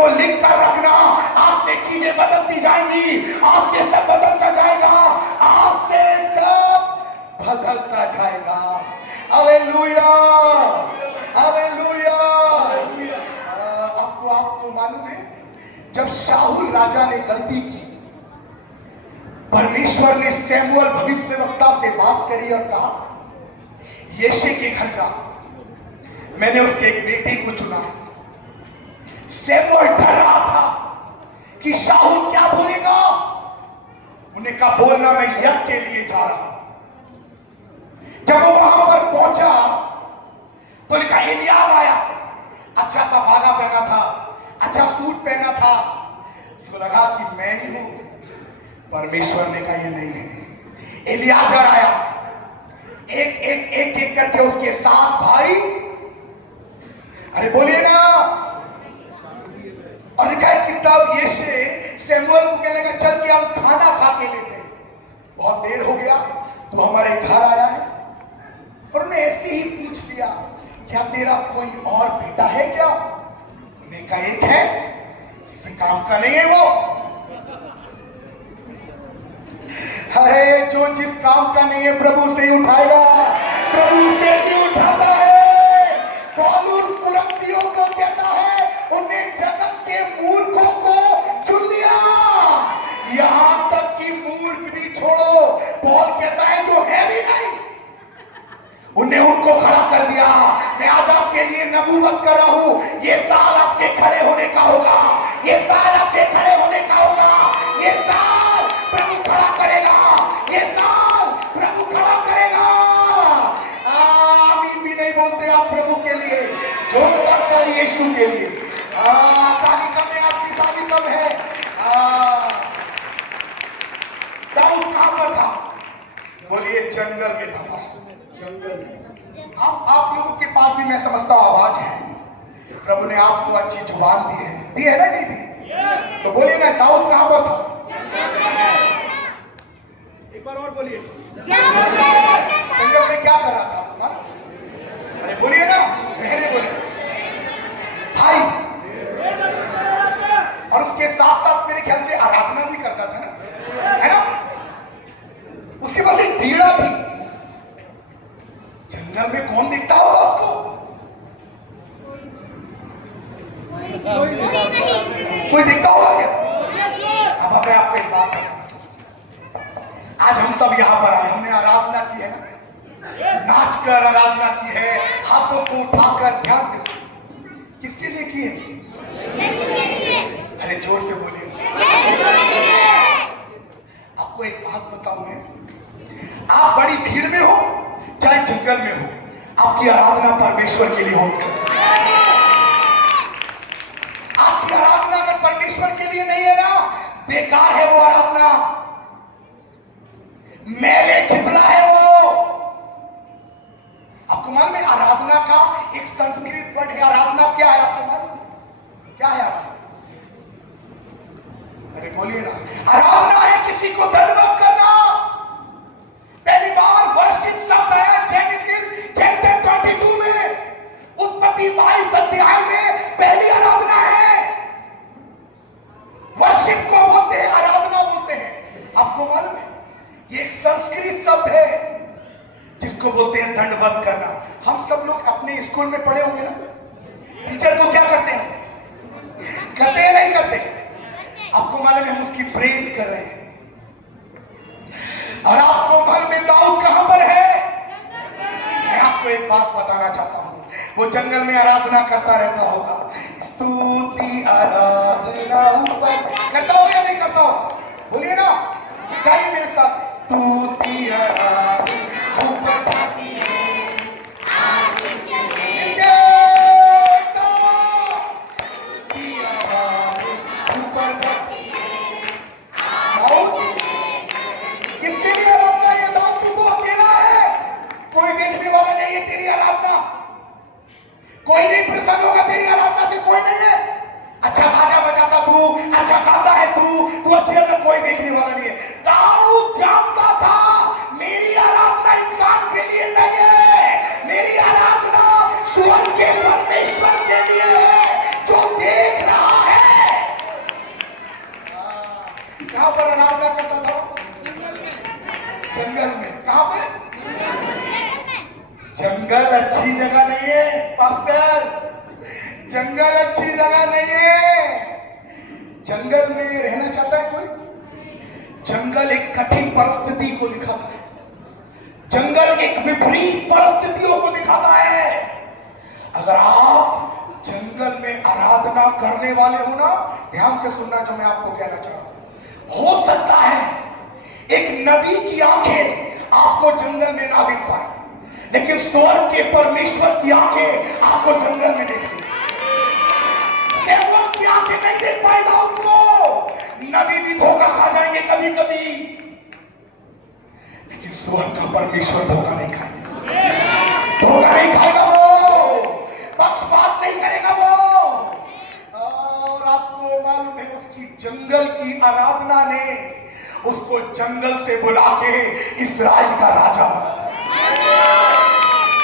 को लिख कर रखना, आज से चीजें बदलती जाएंगी, आज से सब बदलता जाएगा, आज से सब बदलता जाएगा। Hallelujah, hallelujah. आपको मालूम है, जब शाऊल राजा ने गलती की, परमेश्वर ने सैमुअल भविष्यवक्ता से बात करी और कहा, यिशै के घर जा, मैंने उसके एक बेटे को चुना। सैमुअल डर रहा था कि शाऊल क्या बोलेगा। उन्हें कहा, बोलना मैं यज्ञ के लिए जा रहा हूं। जब वो वहां पर पहुंचा तो लिखा एलियाब आया, अच्छा सा बागा पहना था, अच्छा सूट पहना था। उसको लगा कि मैं ही हूं। परमेश्वर ने कहा, ये नहीं है। एलियाजर आया, एक करके उसके 7 भाई, अरे बोलिए ना। और लिखा है कि तब यिशै सैमुअल को कहने लगा, चल के हम खाना खा के लेते हैं, बहुत देर हो गया, तो हमारे घर आया है। और उन्हें ऐसे ही पूछ लिया, क्या तेरा कोई और बेटा है क्या? उन्हें कहा, एक है, किसी काम का नहीं है वो। अरे जो जिस काम का नहीं है प्रभु से ही उठाएगा, प्रभु से ही उठाता है। पौलुस कुरिन्थियों को कहता है, उन्हें जगत के मूर्खों को चुन लिया, यहां तक कि मूर्ख भी छोड़ो। पौल कहता है जो है भी नहीं, उन्हें उनको खड़ा कर दिया। मैं आज आपके लिए नबूवत कर रहा हूं, ये साल आपके खड़े होने का होगा, ये साल आपके खड़े होने का होगा, ये साल प्रभु खड़ा करेगा, ये साल प्रभु खड़ा करेगा। आमीन भी नहीं बोलते आप प्रभु के लिए, जोरदार ताली यीशु के लिए। ताली कम है, आपकी ताली कम है। दाऊद कहां पर था? बोलिए जंगल में था। जंगल में। आप लोगों के पास भी मैं समझता हूं आवाज है, प्रभु ने आपको अच्छी जुबान दी है ना, नहीं दी? तो बोलिए ना, दाऊद कहां पर था? एक बार और बोलिए, जंगल में क्या कर रहा था? अरे बोलिए ना, पहले बोलिए भाई। और उसके साथ साथ मेरे ख्याल से आराधना भी करता था ना, है ना? उसके पास एक बीड़ा थी। जंगल में कौन दिखता होगा उसको? कोई दिखता होगा क्या? अब मैं आपको एक बात बताऊं, आज हम सब यहाँ पर आए, हमने आराधना की है ना, नाच कर आराधना की है, हाथों को उठाकर ध्यान से। किसके लिए की है? अरे जोर से बोलिए। आपको एक बात बताऊं मैं, आप बड़ी भीड़ में हो चाहे जंगल में हो, आपकी आराधना परमेश्वर के लिए होनी चाहिए। आपकी आराधना अगर परमेश्वर के लिए नहीं है ना, बेकार है वो आराधना, मेले छिपला है वो। आपको मालूम है आराधना का एक संस्कृत वर्ड है, आराधना क्या है आपको मालूम? क्या है आराधना? अरे बोलिए ना, आराधना है किसी को दंडवत करना। पहली बार वर्शिप शब्द आया जेनेसिस चैप्टर 22 में, उत्पत्ति 22 अध्याय में पहली आराधना है। वर्शिप को बोलते हैं, आराधना बोलते हैं। आपको मालूम है ये एक संस्कृत शब्द है जिसको बोलते हैं दंडवत करना। हम सब लोग अपने स्कूल में पढ़े होंगे ना, टीचर को क्या करते हैं? करते हैं नहीं करते? आपको मालूम है हम उसकी प्रेज कर रहे हैं। और आपको मालूम है दाऊद कहां पर है? मैं आपको एक बात बताना चाहता हूं, वो जंगल में आराधना करता रहता होगा। स्तुति आराधना ऊपर करता होगा या नहीं करता होगा? बोलिए ना, गाइए मेरे साथ, स्तुति आराधना ऊपर जाती है, किसके लिए आराधना? ये दाऊद तू तो अकेला है, कोई देखने वाला नहीं है तेरी आराधना, कोई नहीं प्रसन्न होगा तेरी आराधना से, कोई नहीं है। अच्छा बाजा बजाता तू, अच्छा गाता है तू अच्छी है, कोई देखने वाला नहीं है। दाऊद जानता था मेरी आराधना इंसान के लिए नहीं है, मेरी आराधना स्वर्ग के परमेश्वर के लिए है, जो देख रहा है जंगल अच्छी जगह नहीं है। जंगल में रहना चाहता है कोई? जंगल एक कठिन परिस्थिति को दिखाता है। जंगल एक विपरीत परिस्थितियों को दिखाता है। अगर आप जंगल में आराधना करने वाले हो ना, ध्यान से सुनना जो मैं आपको कहना चाहता हूं। हो सकता है एक नबी की आंखें आपको जंगल में ना दिख पाए, लेकिन स्वर्ग के परमेश्वर की आंखें आपको जंगल में देखती। सेवक की आंखें नहीं देख पाए दाऊद को, नबी भी धोखा खा जाएंगे कभी कभी, लेकिन स्वर्ग का परमेश्वर धोखा नहीं खाएगा। धोखा नहीं खाएगा वो, पक्षपात नहीं करेगा वो। और आपको मालूम है उसकी जंगल की आराधना ने उसको जंगल से बुला के इस्राएल का राजा बनाया।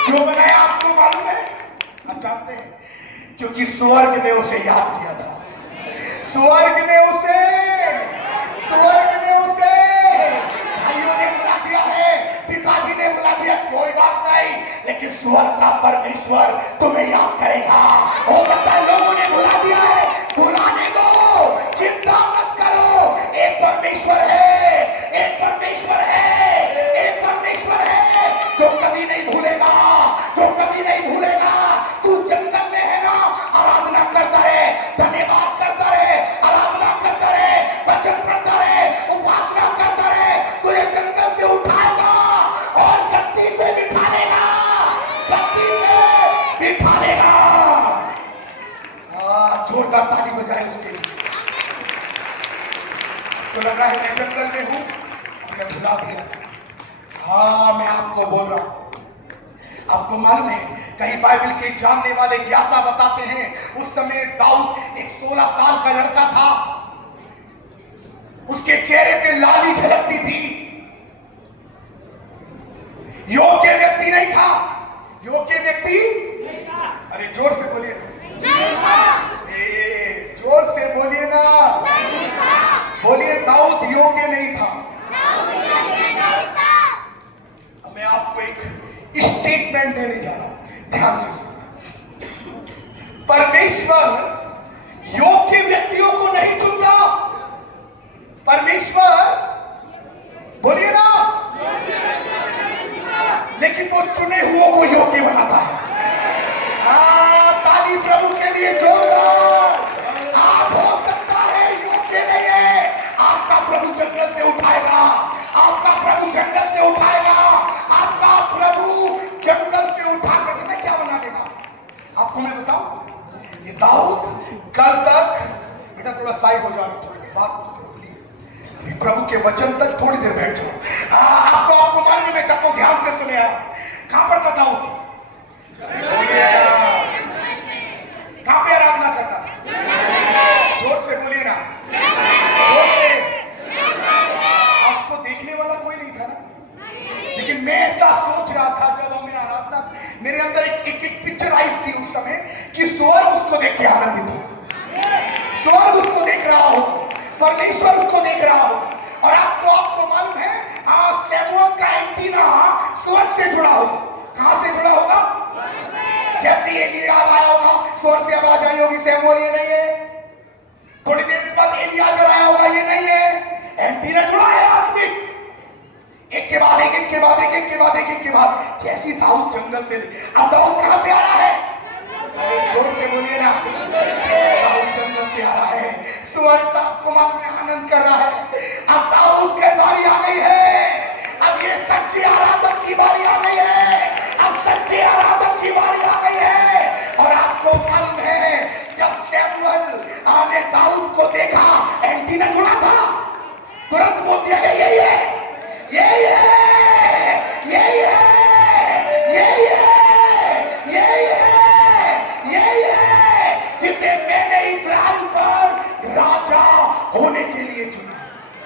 क्यों बनाया आपको मालूम है? आप जानते हैं, क्योंकि स्वर्ग ने उसे याद किया था। स्वर्ग ने उसे भाइयों ने बुला दिया है, पिताजी ने बुला दिया, कोई बात नहीं, लेकिन स्वर्ग का परमेश्वर तुम्हें याद करेगा। हो सकता है लोगों ने बुला दिया है, बुलाने दो, चिंता मत करो। एक परमेश्वर है, एक परमेश्वर है, एक परमेश्वर है जो कभी नहीं भूलेगा, जो कभी नहीं भूलेगा। तू जंगल में है ना, आराधना करता रहे, धन्यवाद करता रहे, आराधना करता रहे, वचन पढ़ता रहे, उपासना करता रहे, तुझे जंगल से उठाएगा और गद्दी पे बिठा लेगा, गद्दी पे बिठा लेगा। जोरदार ताली बजाए उसके लिए। तो लग रहा है मैं जंगल में हूं, मैं भुला दिया। हाँ, मैं आपको बोल रहा हूं, आपको मालूम है, कहीं बाइबल के जानने वाले ज्ञाता बताते हैं, उस समय दाऊद एक 16 साल का लड़का था। उसके चेहरे पे लाली झलकती थी। योग्य व्यक्ति नहीं था। योग्य व्यक्ति, अरे जोर से बोलिए ना, जोर से बोलिए ना, बोलिए दाऊद योग्य नहीं था। मैं आपको एक स्टेटमेंट देने जा रहा हूं, ध्यान से सुनो। परमेश्वर योग्य व्यक्तियों को नहीं चुनता। परमेश्वर, बोलिए ना, लेकिन वो चुने हुओं को योग्य बनाता है। ताली प्रभु के लिए जोरदार। आप हो सकता है योग्य नहीं है, आपका प्रभु जंगल से उठाएगा, आपका प्रभु जंगल से उठाएगा, आपका प्रभु जंगल से उठाकर पता है क्या बना देगा आपको? मैं बताऊं, ये दाऊद कल तक, बेटा थोड़ा साइड हो जाओ, थोड़ी देर बात प्लीज, प्रभु के वचन तक थोड़ी देर बैठ जाओ। आपको मालूम है, सबको ध्यान से सुने आप, कहां पर था दाऊद? कहां पे आराधना करता था? जोर से बोलिए ना, जोर से। आपको देखने वाला कोई नहीं था ना, लेकिन मैं ऐसा सोच रहा था जब हमें आराधना, मेरे अंदर एक पिक्चर आई थी उस समय कि स्वर्ग उसको देख के आनंदित हो, स्वर्ग उसको देख रहा हो, परमेश्वर उसको देख रहा हो। और आपको मालूम है, सैमुअल का एंटीना स्वर्ग से जुड़ा होगा। कहां से जुड़ा होगा? जैसे एलियाब आया होगा, स्वर्ग से आवाज आई होगी, सैमुअल ये नहीं है। थोड़ी देर बाद एलियाजर आया होगा, ये नहीं है। एंटीना जुड़ा है आदमी, एक के बाद एक, एक के बाद एक, एक के बाद एक, एक के बाद। जैसी दाऊद जंगल से, अब दाऊद कहां से आ रहा है? जोर से बोलिए ना, दाऊद जंगल से आ रहा है, स्वर्ग आपको मालूम में आनंद कर रहा है। अब दाऊद की बारी आ गई है, अब ये सच्चे आराधक की बारी आ गई है, अब सच्चे आराधक की बारी आ गई है। और आपको मालूम है, जब सैमुअल ने दाऊद को देखा, एंटीना जुड़ा था, तुरंत बोल दिया यही है, यही है, यही है, यही है, यही है, यही है जिसे मैंने इस्राएल पर राजा होने के लिए चुना।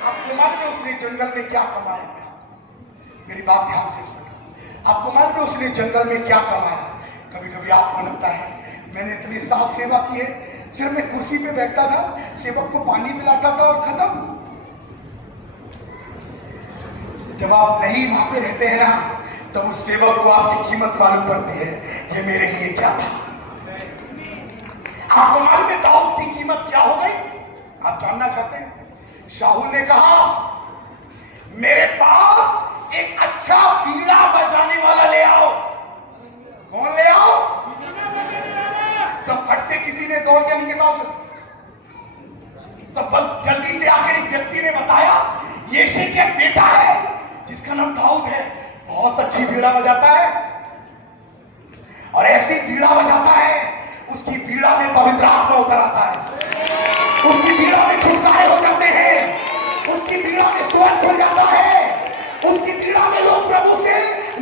आपको मालूम है उसने जंगल में क्या कमाया? मेरी बात ध्यान से सुनो। आपको मालूम है उसने जंगल में क्या कमाया? कभी कभी आपको लगता है मैंने इतनी साल सेवा की है, सिर्फ मैं कुर्सी पे बैठता था, सेवक को पानी पिलाता था और खत्म। जब आप नहीं वहां पे रहते हैं ना, तब उस सेवक को आपकी कीमत मालूम पड़ती है, ये मेरे लिए क्या था। आपको मालूम है दाऊद की कीमत क्या हो गई? आप जानना चाहते हैं? शाऊल ने कहा मेरे पास एक अच्छा बीड़ा बजाने वाला ले आओ। कौन ले आओ? तब फट से किसी ने दौड़ के नहीं कहा तब जल्दी से आकर एक व्यक्ति ने बताया यीशे का बेटा है जिसका नाम दाऊद है, बहुत अच्छी बीड़ा बजाता है और ऐसी बीड़ा बजाता है उसकी बीड़ा में पवित्र आत्मा उतर आता है, उसकी बीड़ा में छुटकारे हो जाते हैं, उसकी बीड़ा में स्वर्ग खुल जाता है, उसकी बीड़ा में लोग प्रभु से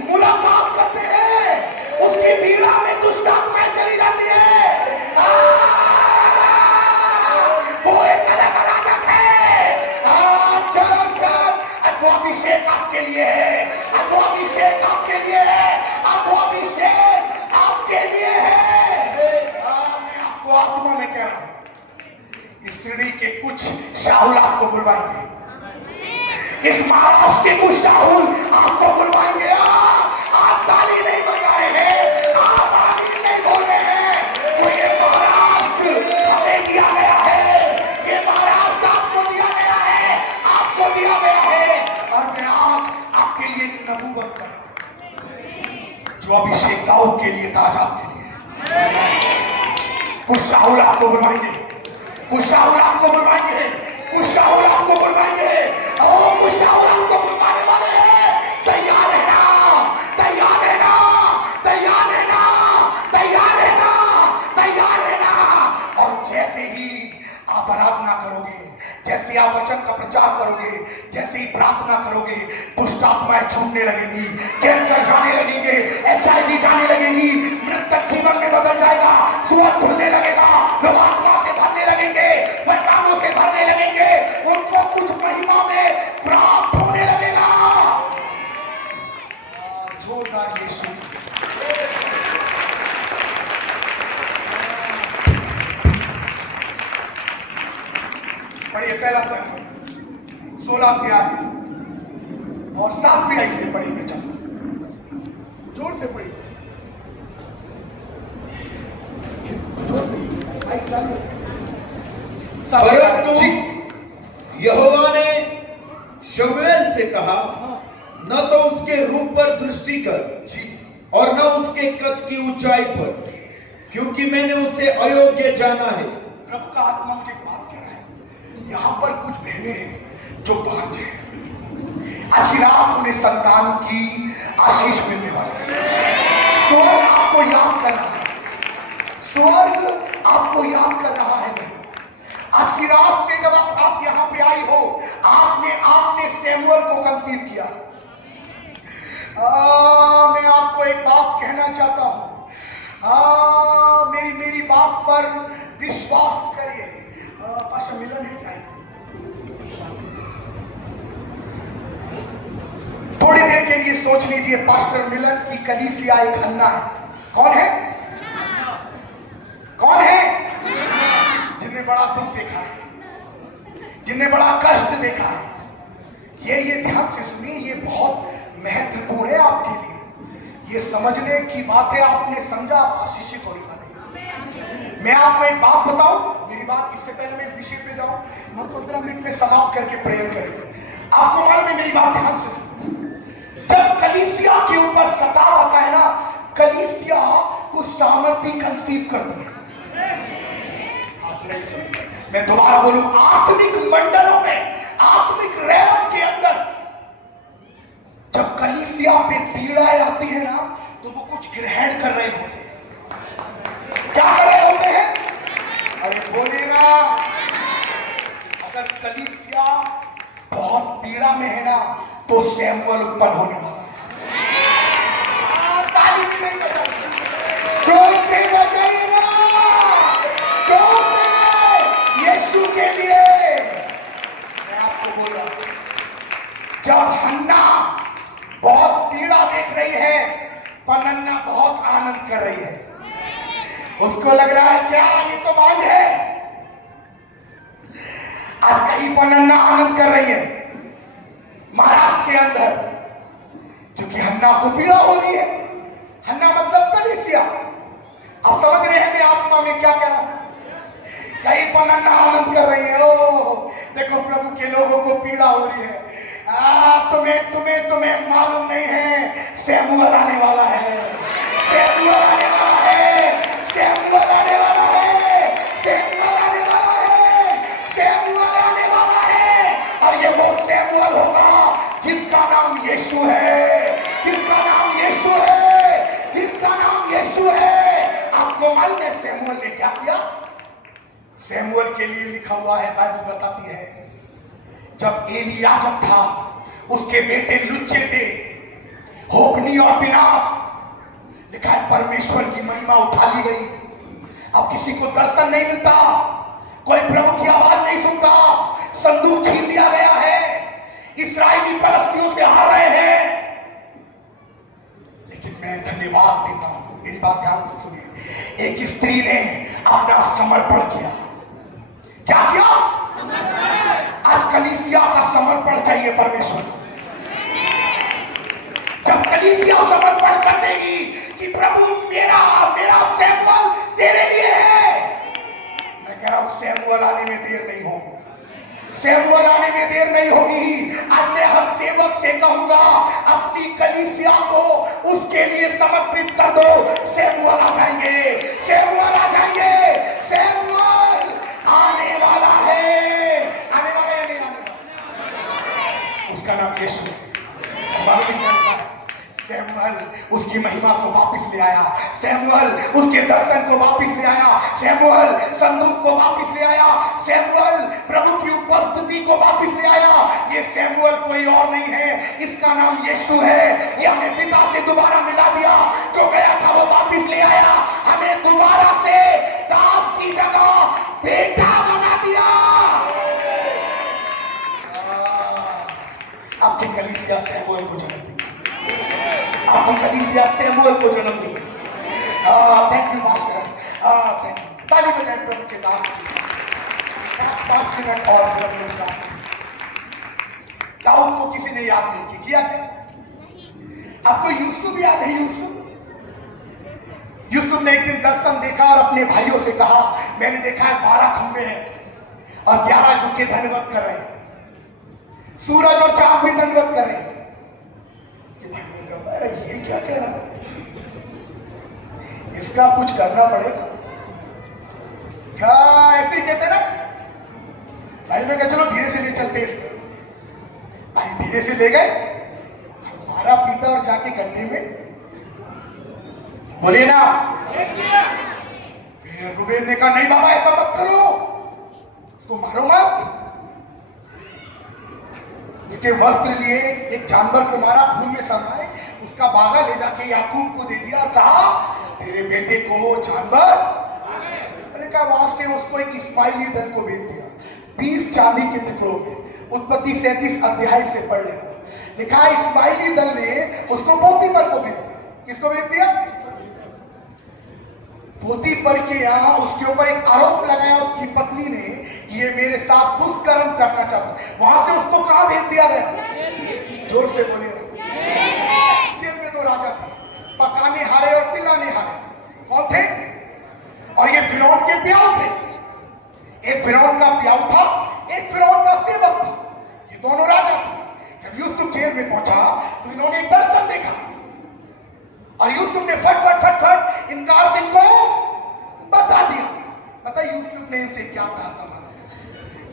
मुलाकात करते हैं, उसकी बीड़ा में दुष्ट आत्माएं चली जाती है। वो एक अलग राजक है। अभिषेक आपके लिए है, अभिषेक आपके लिए है, अभिषेक आपके लिए है। मैं आपको आत्मा में कह रहा हूं इस श्रेणी के कुछ शाऊल आपको बुलवाएंगे, इस महाराष्ट्र के कुछ शाऊल आपको बुलवाएंगे। आप ताली नहीं बजा रहे हैं, आप आमीन नहीं बोल रहे हैं, तो ये महाराष्ट्र हमें दिया गया है, ये महाराष्ट्र आपको दिया गया है, आपको दिया गया है। और मैं आज आपके लिए नबूवत कर रहा हूं जो अभिषेक दाऊद के लिए था, आज आपके लिए कुछ शाऊल आपको बुलवाएंगे, कुछ शाऊल आपको बुलवाएंगे, कुछ शाऊल आपको बुलवाएंगे, और कुछ शाऊल आपको बुलवाने वाले हैं। तैयार है ना? तैयार है ना? तैयार है ना? तैयार है ना? तैयार है ना? और जैसे ही आप आराधना करोगे, जैसे आप वचन का प्रचार करोगे, जैसे ही प्रार्थना करोगे, दुष्ट आत्माएं छूटने लगेंगी, कैंसर जाने लगेंगे, HIV जाने लगेगी, मृतक जीवन में बदल जाएगा, स्वर्ग खुलने लगेगा, लोग आत्मा से भरने लगेंगे, वरदानों से भरने लगेंगे, उनको कुछ महिमा में प्राप्त होने लगेगा। जोरदार यीशु पढ़िए पहला संग 16 अध्याय और 7वीं आई से पढ़ी में चलो, जोर से पढ़िए। परंतु यहोवा ने शमूएल से कहा न तो उसके रूप पर दृष्टि कर और न उसके कद की ऊंचाई पर, क्योंकि मैंने उसे अयोग्य जाना है। प्रभु का आत्मा मुझे एक बात कह रहा है, यहाँ पर कुछ बहनें हैं जो बांझ हैं, आज की रात उन्हें संतान की आशीष मिलने वाली है। स्वर्ग आपको याद कर रहा है, स्वर्ग आपको याद कर रहा है। आज की रात से जब आप यहाँ पे आई हो, आपने सैमुअल को कंसीव किया। मैं आपको एक बात कहना चाहता हूं, मेरी बात पर विश्वास करिए। पास्टर मिलन है क्या? थोड़ी देर के लिए सोच लीजिए, पास्टर मिलन की कलीसिया एक हन्ना है। कौन है? कौन है? जिनने बड़ा दुख देखा है, जिनने बड़ा कष्ट देखा है। ये ध्यान से सुनिए, ये बहुत महत्वपूर्ण है आपके लिए। ये समझने की बात है, आपने समझा, आप आशीषित होने वाले। मैं आपको एक बात बताऊं, मेरी बात इससे पहले मैं इस विषय पे जाऊं, हम 15 मिनट में समाप्त करके प्रेयर करेंगे। आपको मालूम है, मेरी बात ध्यान से सुनिए, जब कलीसिया के ऊपर सताव आता है ना, कलीसिया कुछ सामर्थ्य कंसीव करती है। नहीं समझे, मैं दोबारा बोलूं, आत्मिक मंडलों में, आत्मिक रैम के अंदर जब कलीसिया पे पीड़ाएं आती है ना, तो वो कुछ ग्रहण कर रहे होते हैं। क्या कर रहे होते हैं? अरे बोले ना, अगर कलीसिया बहुत पीड़ा में है ना, तो सैमुअल उत्पन्न होने वाला है। ताली भी नहीं बजाई, जोर से बजाइए ना, जोर से, यीशु के लिए। मैं आपको बोल रहा हूं, जब हन्ना बहुत पीड़ा देख रही है, पनन्ना बहुत आनंद कर रही है। उसको लग रहा है क्या ये तो बांझ है। आज कहीं पनन्ना आनंद कर रही है महाराष्ट्र के अंदर, क्योंकि हन्ना को पीड़ा हो रही है। हन्ना मतलब कलीसिया। आप समझ रहे हैं मैं आत्मा में क्या कह रहा हूं? पर नन्ना आनंद कर रही है। ओ देखो प्रभु के लोगों को पीड़ा हो रही है। तुम्हें तुम्हें तुम्हें मालूम नहीं है, सैमुअल आने वाला है, सैमुअल आने वाला है, सैमुअल आने वाला है, सैमुअल आने वाला है, सैमुअल आने वाला है। और ये वो सैमुअल होगा जिसका नाम यीशु है, जिसका नाम यीशु है, जिसका नाम यीशु है। आपको मालूम है सैमुअल ने क्या किया? सैमुअल के लिए लिखा हुआ है, बाइबल बताती है, जब एली याजक था, उसके बेटे लुच्चे थे, होपनी और विनाश, लिखा है परमेश्वर की महिमा उठा ली गई। अब किसी को दर्शन नहीं मिलता, कोई प्रभु की आवाज नहीं सुनता, संदूक छीन लिया गया है, इस्राएली फलस्तीनियों से हार रहे हैं। लेकिन मैं धन्यवाद देता हूं, मेरी बात ध्यान से सुनिए। एक स्त्री ने अपना समर्पण किया। क्या किया? आज कलीसिया का समर्पण चाहिए परमेश्वर को। जब कलीसिया समर्पण कर देगी कि प्रभु मेरा मेरा सैमुअल तेरे लिए है, मैं कह रहा हूं सैमुअल आने में देर नहीं होगी, सैमुअल आने में देर नहीं होगी। आज मैं हर सेवक से कहूंगा, अपनी कलीसिया को उसके लिए समर्पित कर दो। सैमुअल आ जाएंगे, सैमुअल आ जाएंगे, सैमुअल आने वाला है। आने वाला है, नहीं आने वाला? उसका नाम यीशु है। सैमुअल उसकी महिमा को वापस ले आया, सैमुअल उसके दर्शन को वापस ले आया, सैमुअल संदूक को वापस ले आया, सैमुअल प्रभु की उपस्थिति को वापस ले आया। ये सैमुअल कोई और नहीं है, इसका नाम यीशु है। ये हमें पिता से दोबारा मिला दिया, जो गया था वो वापस ले आया, हमें दोबारा से दास की जगह बेटा बना दिया। आपकी कलीसिया सैमुअल को जन्म दी, आपकी कलीसिया सैमुअल को जन्म दी। Thank you master, thank you. ताली बजाएं प्रभु के दास। 5 मिनट और प्रभु का। दाऊद को किसी ने याद नहीं किया क्या? आपको यूसुफ याद है? यूसुफ ने एक दिन दर्शन देखा और अपने भाइयों से कहा, मैंने देखा है 12 खंबे हैं और 11 झुके धन्यवाद कर रहे हैं, सूरज और चांद भी दंडवत कर रहे हैं। ये क्या कह रहा है? इसका कुछ करना पड़ेगा। क्या ऐसे ही कहते ना भाई? मैं कहा चलो धीरे से ले चलते इसको। भाई धीरे से ले गए, मारा पीटा और जाके गड्ढे में, बोलिए ना। फिर रुबेन ने कहा नहीं बाबा ऐसा मत करो, उसको मारो मत। उसके वस्त्र लिए एक जानवर को मारा, खून में समाये, उसका बागा ले जाके याकूब को दे दिया, कहा तेरे बेटे को जानवर। मैंने कहा वहां से उसको एक इस्माइली दल को भेज दिया, 20 चांदी के टुकड़ों में। उत्पत्ति 37 अध्याय से पढ़ लेना, लिखा इस्माइली दल ने उसको पोतीपर को भेज दिया। किसको भेज दिया? पोतीपर के यहाँ उसके ऊपर एक आरोप लगाया उसकी पत्नी ने, ये मेरे साथ दुष्कर्म करना चाहता। वहां से उसको कहां भेज दिया गया? जोर से बोलिए। जेल में 2 राजा थे, पकाने हारे और पिलाने हारे। कौन थे? और ये फिरौन के प्याऊ थे। एक फिरौन का प्याऊ था, एक फिरौन का सेवक था। ये दोनों राजा थे। जब यूसुफ जेल में पहुंचा तो इन्होंने एक दर्शन देखा और यूसुफ ने फट फट फट फट इनकार इनको बता दिया। पता यूसुफ ने इनसे क्या कहा था?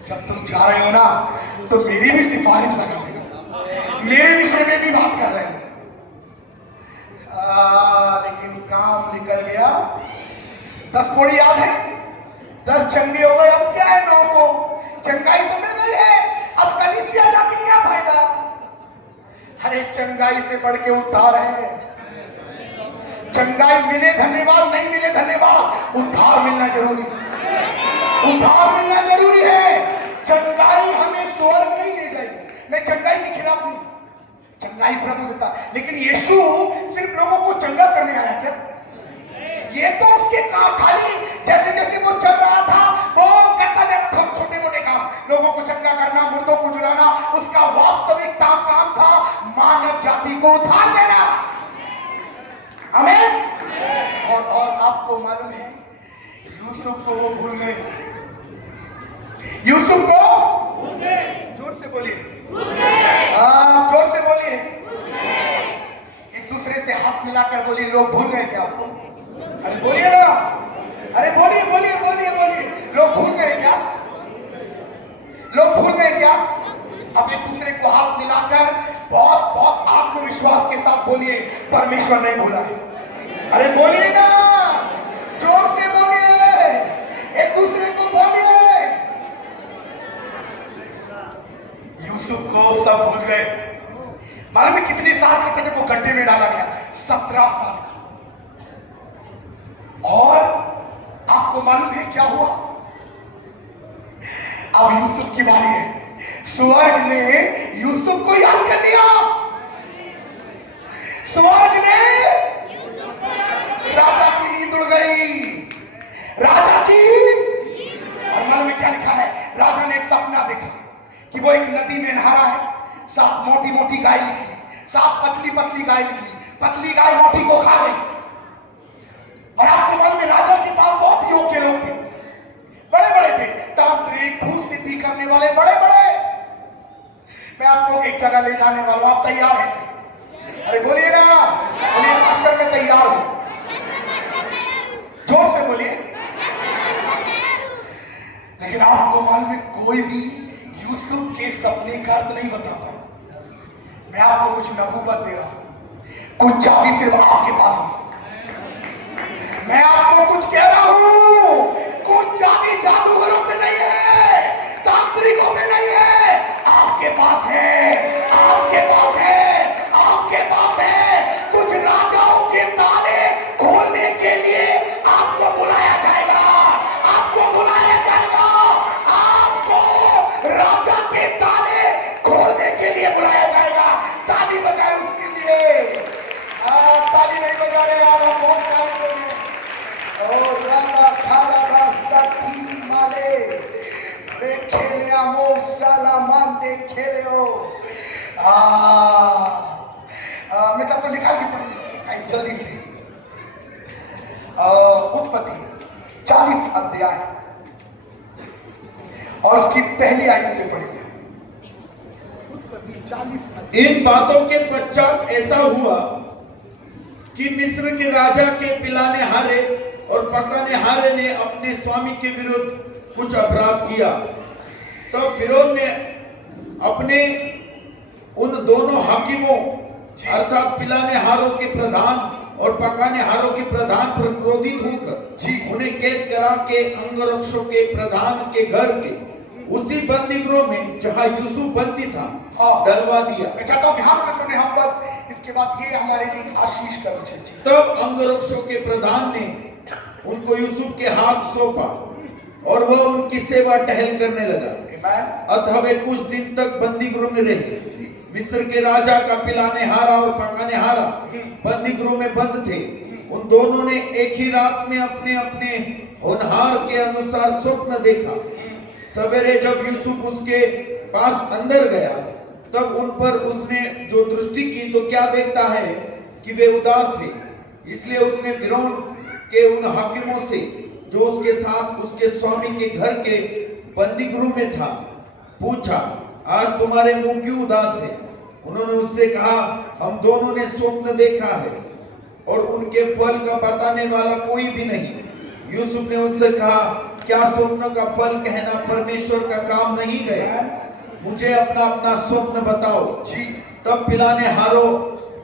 जब तुम जा रहे हो ना तो मेरी भी सिफारिश लगा देना, मेरे विषय में भी बात कर रहे हैं। लेकिन काम निकल गया। 10 कोड़ी याद है? 10 चंगे हो गए, अब क्या है 9 को? चंगाई तो मिल गई है, अब कलीसिया जाके क्या फायदा? अरे चंगाई से बढ़ के उद्धार है। चंगाई मिले धन्यवाद, नहीं मिले धन्यवाद, उद्धार मिलना जरूरी, उद्धार मिलना जरूरी है। चंगाई हमें स्वर्ग नहीं ले जाएगी। मैं चंगाई के खिलाफ नहीं, चंगाई प्रभु देता, लेकिन यीशु सिर्फ लोगों को चंगा करने आया क्या? ये तो उसके काम खाली जैसे जैसे वो चल रहा था वो करता जा रहा था, छोटे मोटे काम, लोगों को चंगा करना, मुर्दों को जुलाना। उसका वास्तविक काम था मानव जाति को उद्धार देना। आमीन। और आपको मालूम है यूसुफ को वो भूल गए। यूसुफ को जोर से बोलिए, हाँ जोर से बोलिए, एक दूसरे से हाथ मिलाकर बोलिए, लोग भूल गए क्या आपको? अरे बोलिए ना, अरे बोलिए बोलिए बोलिए बोलिए, लोग भूल गए क्या? लोग भूल गए क्या? अब एक दूसरे को हाथ मिलाकर बहुत बहुत आत्मविश्वास के साथ बोलिए, परमेश्वर नहीं भूला है। अरे बोलिए ना, जोर से बोलिए, एक दूसरे को बोलिए। यूसुफ को सब भूल गए। मालूम है कितने साल के थे जब वो गड्ढे में डाला गया? 17 साल का। और आपको मालूम है क्या हुआ? अब यूसुफ की बारी है। स्वर्ग ने यूसुफ को याद कर लिया। स्वर्ग ने राजा की नींद उड़ गई, राजा की। और मालूम है क्या लिखा है? राजा ने एक सपना देखा कि वो एक नदी में नहा रहा है, 7 मोटी मोटी गाय निकली, 7 पतली पतली गाय निकली, पतली गाय मोटी को खा गई। और आपको मालूम है राजा के पास बहुत योग्य लोग थे, बड़े बड़े थे, तांत्रिक, भूत सिद्धि करने वाले बड़े बड़े। मैं आपको एक जगह ले जाने वाला हूं, आप तैयार हैं? अरे बोलिए ना, बोलिए मास्टर मैं तैयार हूं, जोर से बोलिए। लेकिन आपको मालूम है कोई भी यूसुफ के सपने का अर्थ नहीं बता पाया। मैं आपको कुछ नबूवत दे रहा हूं, कुछ चाबी सिर्फ आपके पास होगी। मैं आपको कुछ कह रहा हूं, कुछ चाबी जादूगरों पे नहीं है, तांत्रिकों पे नहीं है, आपके पास है, आपके पास है, आपके पास है। कुछ राजाओं के ताले खोलने के लिए आपको बुलाया जाएगा, आपको बुलाया जाएगा, आपको राजा के ताले खोलने के लिए बुलाया जाएगा। ताली बजाए उसके लिए। ताली नहीं बजा रहे यार, हम बहुत ताली बजाए। और राजा खाला सती माले खेले आमो सालामान दे खेले हो। मैं चाहता लिखा कि पढ़िए जल्दी से। उत्पत्ति 40 अध्याय और उसकी पहली आयत से पढ़िए। उत्पत्ति 40 अध्याय। इन बातों के पश्चात ऐसा हुआ कि मिस्र के राजा के पिलाने हारे और पकाने हारे ने अपने स्वामी के विरुद्ध कुछ अपराध किया। तब फिरौन ने अपने उन दोनों हाकिमों अर्थात पिलाने हारों के प्रधान और पकाने हारों के प्रधान पर क्रोधित होकर उन्हें कैद करा के अंगरक्षकों के प्रधान के घर के उसी बंदी गृह में जहां यूसुफ बंदी था डलवा दिया। मैं चाहता हूं ध्यान से सुने हम, बस इसके बाद ये हमारे लिए आशीष का विषय है। तब अंगरक्षकों के प्रधान ने उनको यूसुफ के हाथ सौंपा और वह उनकी सेवा टहल करने लगा। अतः वे कुछ दिन तक बंदी गृह में रहे। मिस्र के राजा का पिलाने हारा और पकाने हारा बंदी गृह में बंद थे। उन दोनों ने एक ही रात में अपने अपने होनहार के अनुसार स्वप्न देखा। सवेरे जब यूसुफ उसके पास अंदर गया तब उन पर उसने जो दृष्टि की तो क्या देखता है कि वे उदास है। इसलिए उसने फिरौन के उन हाकिमों से जो उसके साथ उसके स्वामी के घर के बंदी गृह में था पूछा, आज तुम्हारे मुंह क्यों उदास है? उन्होंने उससे कहा, हम दोनों ने स्वप्न देखा है और उनके फल का बताने वाला कोई भी नहीं। यूसुफ ने उससे कहा, क्या स्वप्न का फल कहना परमेश्वर का काम नहीं है? मुझे अपना अपना स्वप्न बताओ। तब पिलाने हारों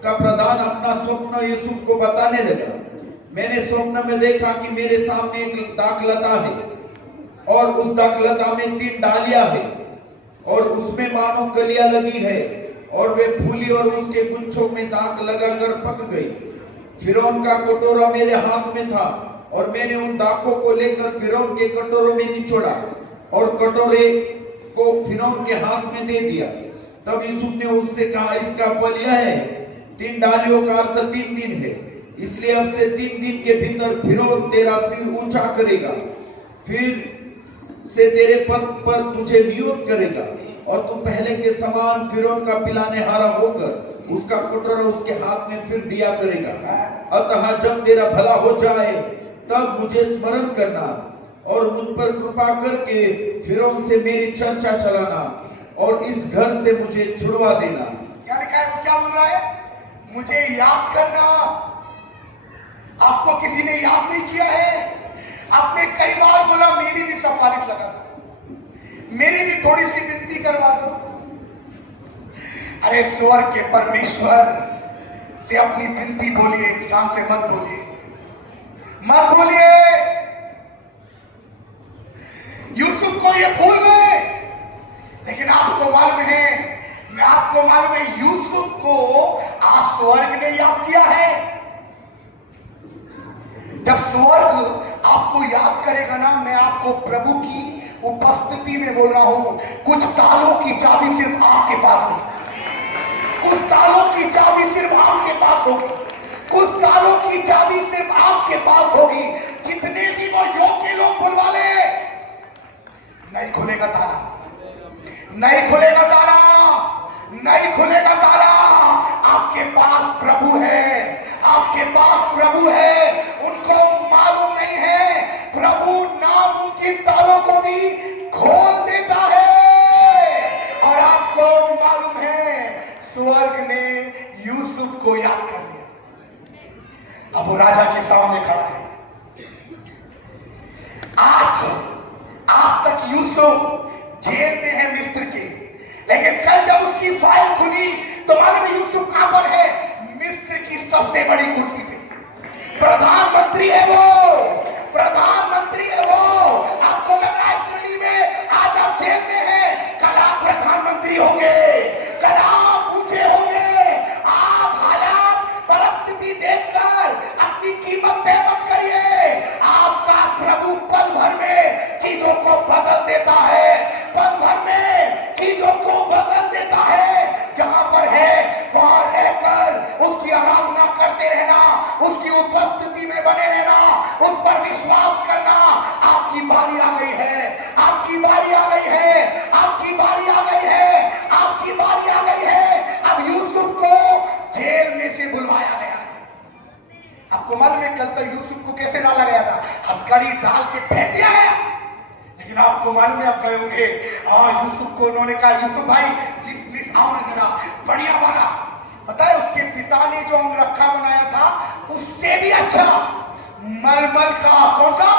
का प्रधान अपना स्वप्न यूसुफ को बताने लगा। मैंने स्वप्न में देखा कि मेरे सामने एक दाखलता है और उस दाखलता में 3 डालियां हैं और उसमें मानो कलियां लगी है और वे फूली और उसके गुच्छों में दाग लगाकर पक गई। फिरौन का कटोरा मेरे हाथ में था और मैंने उन दाखों को लेकर फिरौन के कटोरों में निचोड़ा और कटोरे को फिरौन के हाथ में दे दिया। तब यूसुफ ने उससे कहा, इसका फल यह है, 3 डालियों का अर्थ 3 दिन है। इसलिए अब से 3 दिन के भीतर फिरौन तेरा सिर ऊंचा करेगा, फिर से तेरे पद पर तुझे नियुक्त करेगा और तू पहले के समान फिरौन का पिलाने हारा होकर उसका कटोरा उसके हाथ में फिर दिया करेगा। अतः जब तेरा भला हो जाए तब मुझे स्मरण करना और मुझ पर कृपा करके फिरौन से मेरी चर्चा चलाना और इस घर से मुझे छुड़वा देना। क्या लिखा है? वो क्या बोल रहा है? मुझे याद करना। आपको किसी ने याद नहीं किया है? आपने कई बार बोला मेरी भी सिफारिश लगा दो, मेरी भी थोड़ी सी विनती करवा दो। अरे स्वर्ग के परमेश्वर से अपनी विनती बोलिए, इंसान से मत बोलिए, मत बोलिए। यूसुफ को ये भूल गए, लेकिन आपको मालूम है, मैं आपको मालूम है यूसुफ को आज स्वर्ग ने याद किया है। जब स्वर्ग आपको याद करेगा ना, मैं आपको प्रभु की उपस्थिति में बोल रहा हूं, कुछ तालों की चाबी सिर्फ आपके पास होगी, कुछ तालों की चाबी सिर्फ आपके पास होगी, कुछ तालों की चाबी सिर्फ आपके पास होगी। कितने भी वो योग्य लोग बुलवा ले, नहीं खुलेगा ताला, नहीं खुलेगा ताला, नहीं खुलेगा ताला। आपके पास प्रभु है, आपके पास प्रभु है। उनको मालूम नहीं है, प्रभु नाम उनकी तालों को भी खोल देता है। और आपको मालूम है, स्वर्ग ने यूसुफ को याद कर लिया। अब वो राजा के सामने खड़ा है। आज तक यूसुफ जेल में है मिस्र के, लेकिन कल जब उसकी फाइल खुली तो मालूम है यूसुफ कहां पर है? मिस्र की सबसे बड़ी कुर्सी पे, प्रधानमंत्री है वो, प्रधानमंत्री है वो। आपको लगा है श्रेणी में, आज आप जेल में हैं, कल आप प्रधानमंत्री होंगे, कल आप ऊंचे होंगे। आप हालात परिस्थिति देखकर अपनी कीमत तय मत करिए। आपका प्रभु पल भर में चीजों को बदल देता है, पल भर में चीजों को बदल देता है। जहां पर है वहां रहकर उसकी आराधना करते रहना, उसकी उपस्थिति में बने रहना, उस पर विश्वास करना। आपकी बारी आ गई है, आपकी बारी आ गई है, आपकी बारी आ गई है, आपकी बारी आ गई है। अब यूसुफ को जेल में से बुलवाया गया है। आपको मालूम है कल तक यूसुफ को कैसे डाला गया था? हथकड़ी डाल के फेंक दिया गया। लेकिन आपको मालूम है, आप गए होंगे, यूसुफ को उन्होंने कहा यूसुफ भाई प्लीज प्लीज आओ ना जरा, बढ़िया वाला। पता है उसके पिता ने जो अंगरखा बनाया था उससे भी अच्छा मलमल का, कौन सा?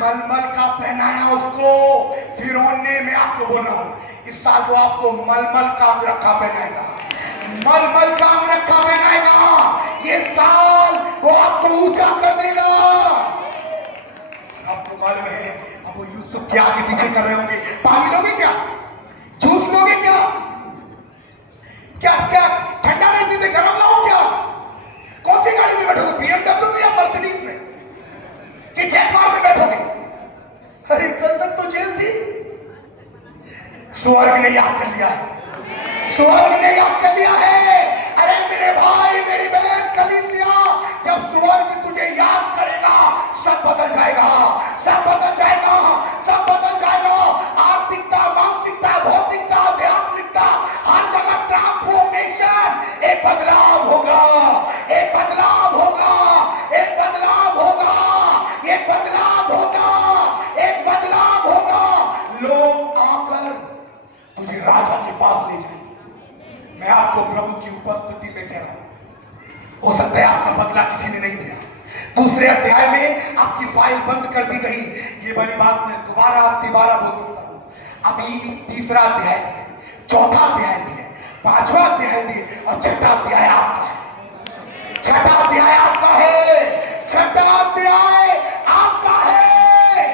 मलमल का पहनाया उसको फिरौन ने। मैं आपको बोल रहा हूं इस साल वो आपको मलमल का अंगरखा पहनाएगा, मलमल का अंगरखा पहनाएगा। ये साल वो आपको ऊंचा कर देगा। आपको मालूम है अब वो यूसुफ के आगे पीछे कर रहे होंगे, पानी लोगे क्या, जूस लोगे क्या, क्या क्या ठंडा नहीं पीते, गरम लाओ क्या? कौन सी गाड़ी में बैठोगे, BMW में या मर्सिडीज में, कि जैगवार में बैठोगे? अरे कल तक तो जेल थी। स्वर्ग ने याद कर लिया है, स्वर्ग ने याद कर लिया है। अरे मेरे भाई मेरी बहन कलीसिया, जब स्वर्ग तुझे याद करेगा सब बदल जाएगा, सब बदल जाएगा, सब बदल जाएगा। आर्थिकता, मानसिकता, भौतिकता, आध्यात्मिकता, हर जगह ट्रांसफॉर्मेशन, एक बदलाव होगा, एक बदलाव होगा, एक बदलाव होगा, एक बदलाव होगा, एक बदलाव होगा। लोग आकर तुझे राजा के पास ले जाएंगे। मैं आपको प्रभु की उपस्थिति में कह रहा हूं, हो सकता है आपका बदला किसी ने नहीं दिया। दूसरे अध्याय में आपकी फाइल बंद कर दी गई। ये बड़ी बात मैं दोबारा तिबारा बोल सकता हूं। अभी तीसरा अध्याय भी है, चौथा अध्याय भी है, पांचवा अध्याय भी है और छठा अध्याय आपका है। छठा अध्याय आपका है, छठा अध्याय आपका है।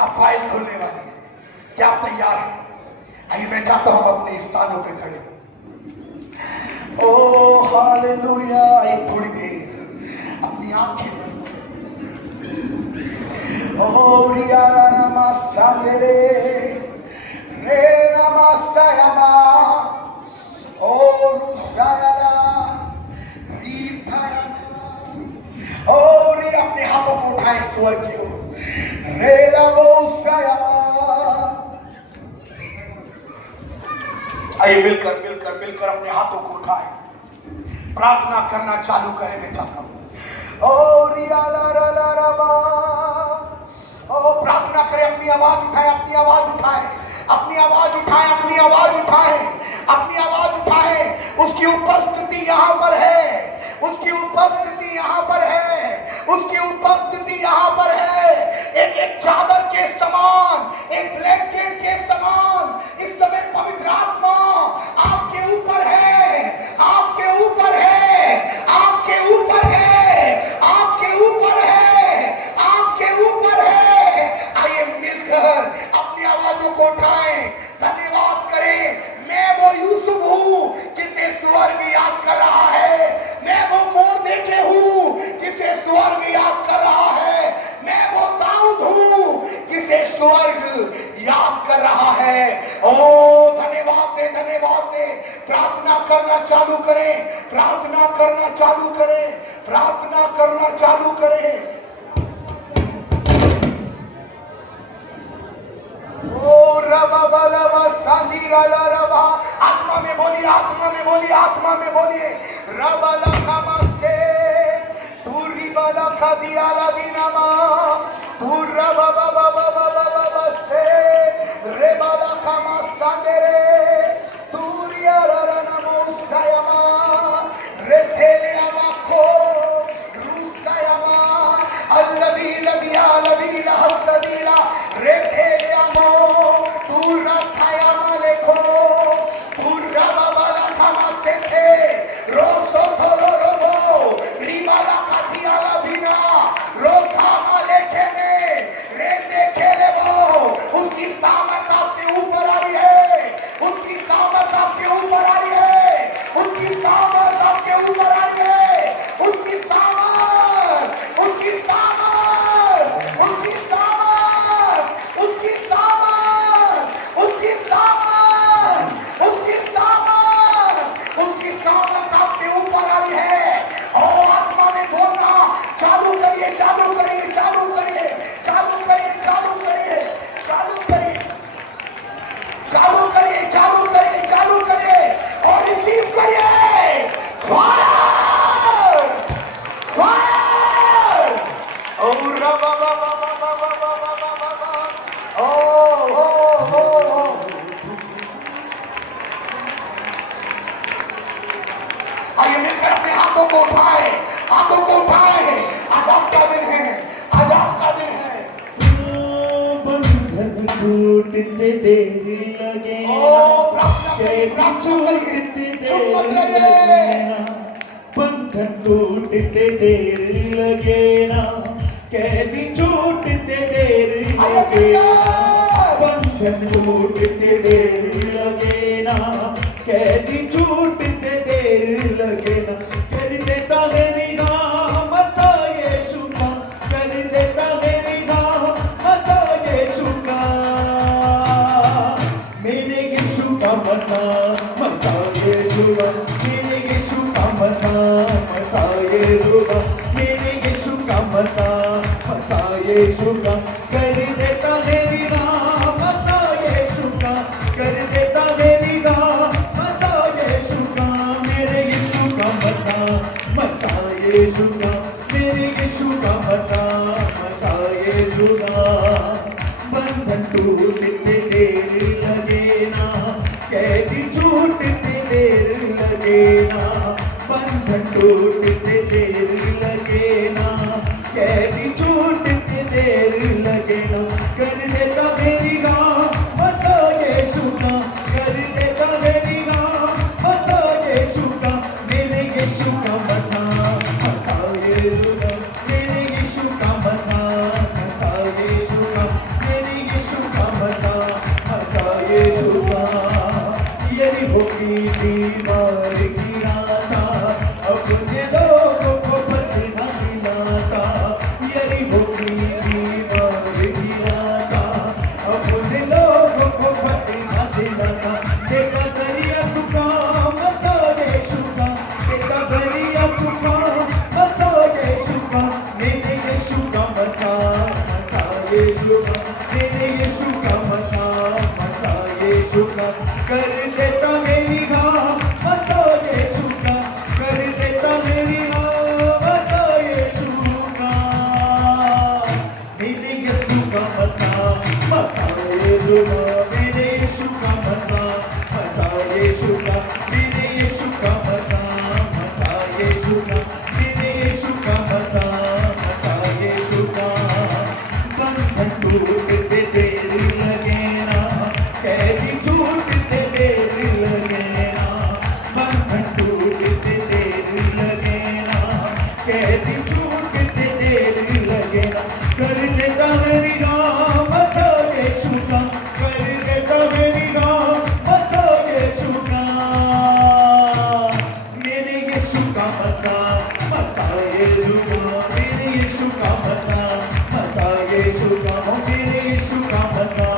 अब फाइल खुलने वाली है। क्या आप तैयार हैं? आइए मैं चाहता हूं अपने स्थानों पे खड़े। ओ हालेलुया। आइए थोड़ी देर अपनी आंखें बंद करें। ओ रियारा नमासा मेरे रे नमासायमा ओ रुसायला रीथायमा। और अपने हाथों को उठाएं स्वर्ग की ओर। रे नमोसायमा। आइए मिलकर मिलकर मिलकर अपने हाथों को उठाएं, प्रार्थना करना चालू करें। मैं चाहता हूं और ओ प्रार्थना करें, अपनी आवाज उठाए, अपनी आवाज उठाए, अपनी आवाज उठाए, अपनी आवाज उठाए, अपनी आवाज उठाए। उसकी उपस्थिति यहाँ पर है, उसकी उपस्थिति यहाँ पर है, उसकी उपस्थिति यहाँ पर है। एक चादर के समान, एक ब्लैंकेट के समान इस समय पवित्र आत्मा आपके ऊपर है, आपके ऊपर है, आपके ऊपर है, आपके ऊपर है, आपके ऊपर है। आइए मिलकर अपनी आवाजों को उठाएं, धन्यवाद करें। मैं वो यूसुफ हूँ जिसे स्वर्ग याद कर रहा है, मैं वो मोर्देके हूँ जिसे स्वर्ग याद कर रहा है, मैं वो दाऊद हूँ जिसे स्वर्ग याद कर रहा है। ओ धन्यवाद दे, धन्यवाद दे। प्रार्थना करना चालू करें, प्रार्थना करना चालू करें, प्रार्थना करना चालू करें। ओ रबा बलवा सांदीरा ला रबा, आत्मा में बोलिए, आत्मा में बोलिए, आत्मा में बोलिए। रबा ला कामा से तू रिबा ला का दिया ला बीनामा, तू रबा बाबा बाबा बाबा से रेबा ला कामा सांदेरे, तू रिया रा रा नमो सायमा, रेथेले अमाखो रूसायमा, अल्लबी लबिया लबीला हसदीला, रेथेले अमो तू रखाया मालेखो, तू रबा बाला कामा से थे रोसो थोरो रोबो रिबाला काथिया ला बिना रोखा मालेखे में रे देखे ले वो। उसकी सामर्थ आपके ऊपर आ रही है, उसकी सामर्थ आपके ऊपर आ रही है, उसकी सामर्थ आपके ऊपर आ रही है, उसकी सामर्थ, उसकी सामर्थ, उसकी सामर्थ, उसकी सामर्थ, उसकी सामर्थ, उसकी सामर्थ, उसकी सामर्थ आपके ऊपर आ रही है। और आत्मा में बोलना चालू करिए, चालू करिए, चालू करिए, चालू करिए, चालू करिए, चालू करिए, चालू करिए, चालू करिए, चालू करिए और रिसीव करिए। Fire, fire. और रबा बाबा बाबा बाबा बाबा बाबा, ओ आइए मिलकर अपने हाथों को उठाए, हाथों को उठाए। आज आपका दिन है, आज आपका दिन है। बंधन टूटते देर लगे ओ प्रार्थना करिए, कैदी प्रार्थना करिए, टूटते चुप मत देर रहिए। लगे ना, बंधन टूटते देर लगे ना, कैदी टूटते देर लगे ना, बंधन टूटते देर लगे ना, कैदी टूटते देर लगे ना, कर देता है निगाह मता यीशु का, कर देता है निगाह मता यीशु का, मेरे यीशु का मता यीशु का, मेरे यीशु का मता यीशु का, मेरे यीशु का मता यीशु का, कर देता है निगाह मता यीशु का, कर देता है निगाह मता यीशु का, मेरे यीशु का मता यीशु का, मेरे यीशु का मता यीशु का। बंधन टूटते देर लगे ना, कैदी छूटते देर लगे ना, बंधन टूटते देर लगे ना, कैदी छूटते देर लगे ना, कर देता मेरी गाँव मता यीशु का, कर देता मेरी गाँव मता यीशु का, मेरे यीशु का मता यीशु का, मेरे यीशु का मता यीशु का, मेरे यीशु का मता यीशु का। यदि होगी दीवार गिराता अपने लोगों को बदला दिलाता, यदि होगी दीवार गिराता अपने लोगों को बदला दिलाता, देखा दरिया चुका मता यीशु का, देखा दरिया चुका मता यीशु का, मेरे यीशु का मता यीशु का, मेरे यीशु का मता यीशु का, कर देता मेरी गाँव मता यीशु का, कर देता मेरी गाँव मता यीशु का, मेरे यीशु का यीशु का मेरे यीशु का मजा मजा यीशु का मेरे यीशु का मजा मजा यीशु का मेरे यीशु का मजा मजा यीशु का बंधन टूटते देर लगे ना कैदी छूटते देर लगे ना बंधन टूटते देर लगे ना कैदी छूटते देर लगे ना कर देता मेरी गाँव बता के छूटा कर देता मेरी गाँव बता के छूटा मेरे यीशु का मजा मजा यीशु का मेरे यीशु का मजा मजा यीशु का मेरे यीशु का मजा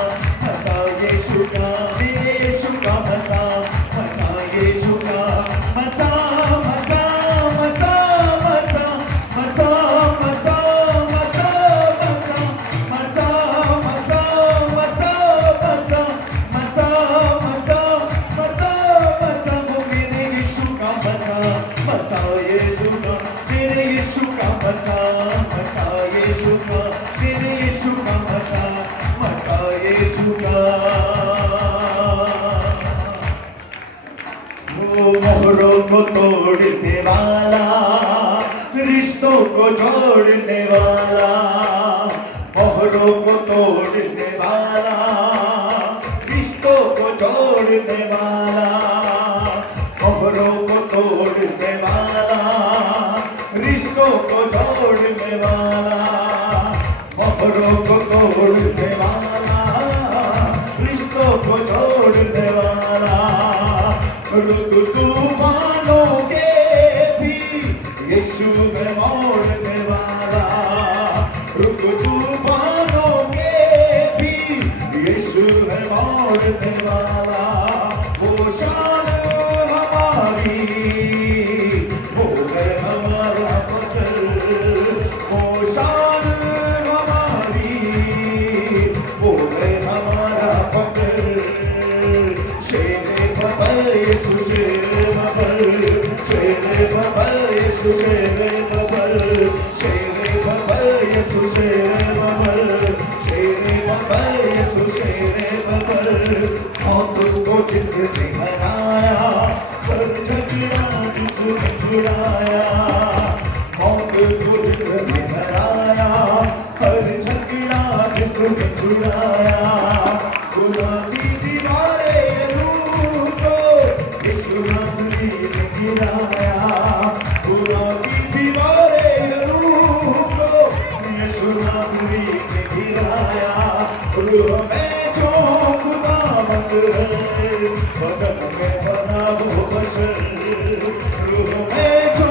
मजा यीशु का मेरे यीशु का मजा मजा यीशु का मजा मजा मजा मजा मजा मजा मजा मजा मजा मजा मजा मजा मजा मजा मजा वो मेरे यीशु का मजा मजा यीशु का मेरे यीशु का मजा मजा यीशु का मेरे यीशु का मजा मजा यीशु का वो मोहरों को तोड़ने वाला रिश्तों को जोड़ने वाला मोहरों को तोड़ने वाला रिश्तों को जोड़ने वाला मोहरों को तोड़ने वाला रिश्तों को जोड़ने वाला मोहरों को तोड़ने वाला रिश्तों को जोड़ने वाला रुक तूफानों के भी यीशु में मोड़ने वाला रुक तूफानों के भी यीशु में मोड़ने वाला वो शान हमारी वो है हमारा फसल वो शान हमारी वो है हमारा फसल शेरे बबल यीशु शेरे बबल शेरे बबल यीशु शेरे बबल शेरे बबल यीशु शेरे बबल शेरे बबल यीशु शेरे बबल मौत को जिसने हराया पर झगड़ा जिसने छुड़ाया मौत को जिसने हराया पर झगड़ा जिसने छुड़ाया गुलाबी दीवारें यरूशलेम यीशु नासरी ने गिराया गुलाबी दीवारें यरूशलेम यीशु नासरी ने गिराया रूह में जो खुदावंद है बदन में बना वो बशर रूह में जो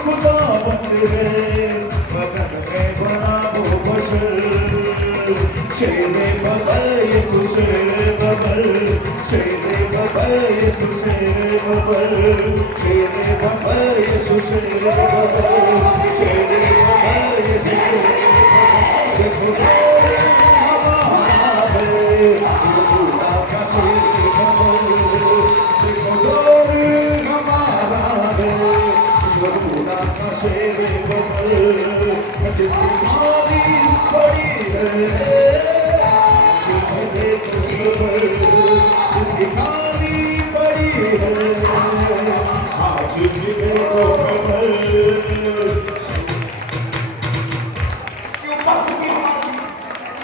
खुदावंद है बदन में बना वो बशर शेरे बबल यीशु शेरे बबल शेरे बबल यीशु शेरे बबल शेरे बबल यीशु शेरे बबल शेरे बबल यीशु शेरे बबल खुदा का शेरे बबल हमारा है खुदा का शेरे बबल जिसकी मारी बड़ी है जिसकी खानी बड़ी है आज भी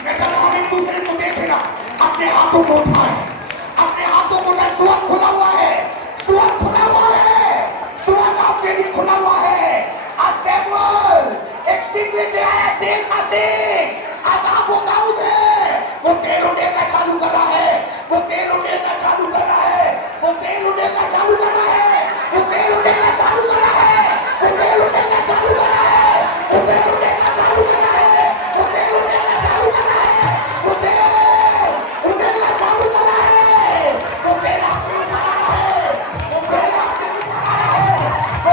जब हम एक दूसरे को देखे ना अपने हाथों को उठाए अपने हाथों को ना सुअर खुला हुआ है सुअर खुला हुआ है सुअर आपके लिए खुला हुआ है आज सैमुअल एक सिंह लेके आया तेल का सिंह आज आप वो दाऊद है वो तेल उड़ेलना चालू कर रहा है वो तेल उड़ेलना चालू कर रहा है वो तेल उड़ेलना चालू कर रहा है वो तेल उड़ेलना चालू कर रहा है वो तेल उड़ेलना चालू कर रहा है वो तेल उड़ेलना चालू कर रहा है वो तेल उड़ेलना चालू कर रहा है वो तेल उड़ेलना चालू कर रहा है वो तेल आपके लिए आ रहा है वो तेल आपके लिए आ रहा है वो तेल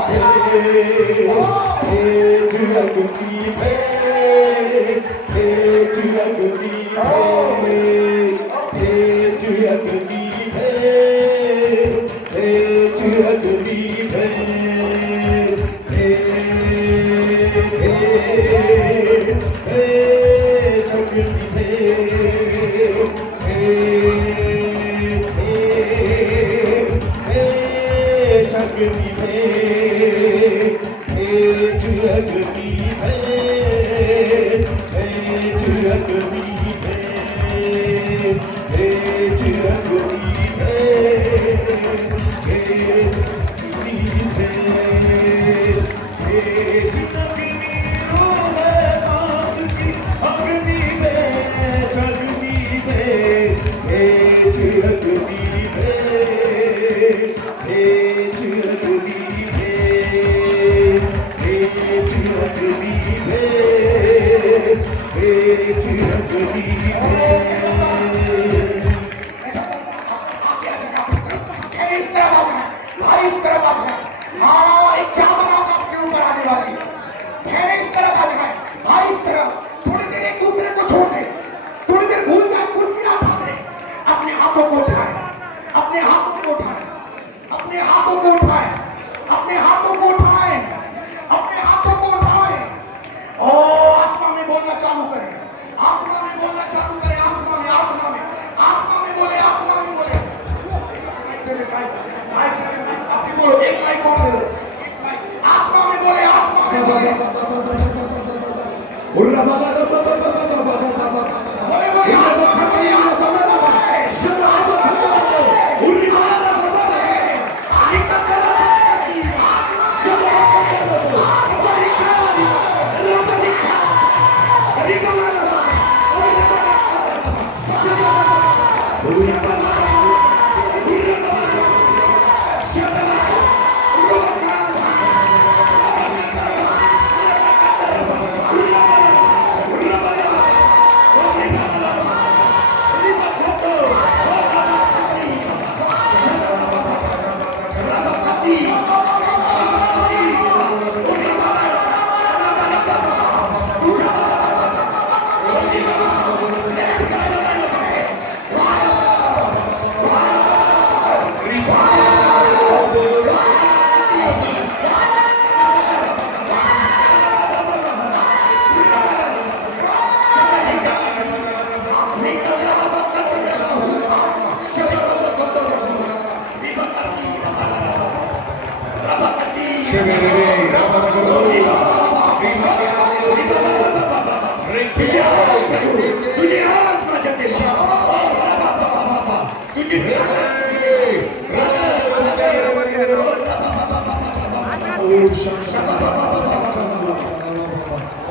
फायर लगती है इस तरफ आ जाए भाई, इस तरफ आ जाए। हाँ, एक चादर आज आपके ऊपर आने वाली है। ठहरे, इस तरफ आ जाए भाई, इस तरफ। थोड़ी देर एक दूसरे को छोड़ दे, थोड़ी देर भूल जाए, कुर्सियां उठा दे, अपने हाथों को उठाए, अपने हाथों को उठाए, अपने हाथों को उठाए, अपने हाथों को उठाए, अपने हाथों को उठाए। और आत्मा में बोलना चालू करें, आत्मा में बोलना चालू करें, आत्मा में, आत्मा में, आत्मा में बोले, आत्मा में बोले। आप बोलो, एक माइक और ले लो, एक माइक। आत्मा में बोले, आत्मा में बोले, बोले बोले, आत्मा में बोले, आत्मा में बोले।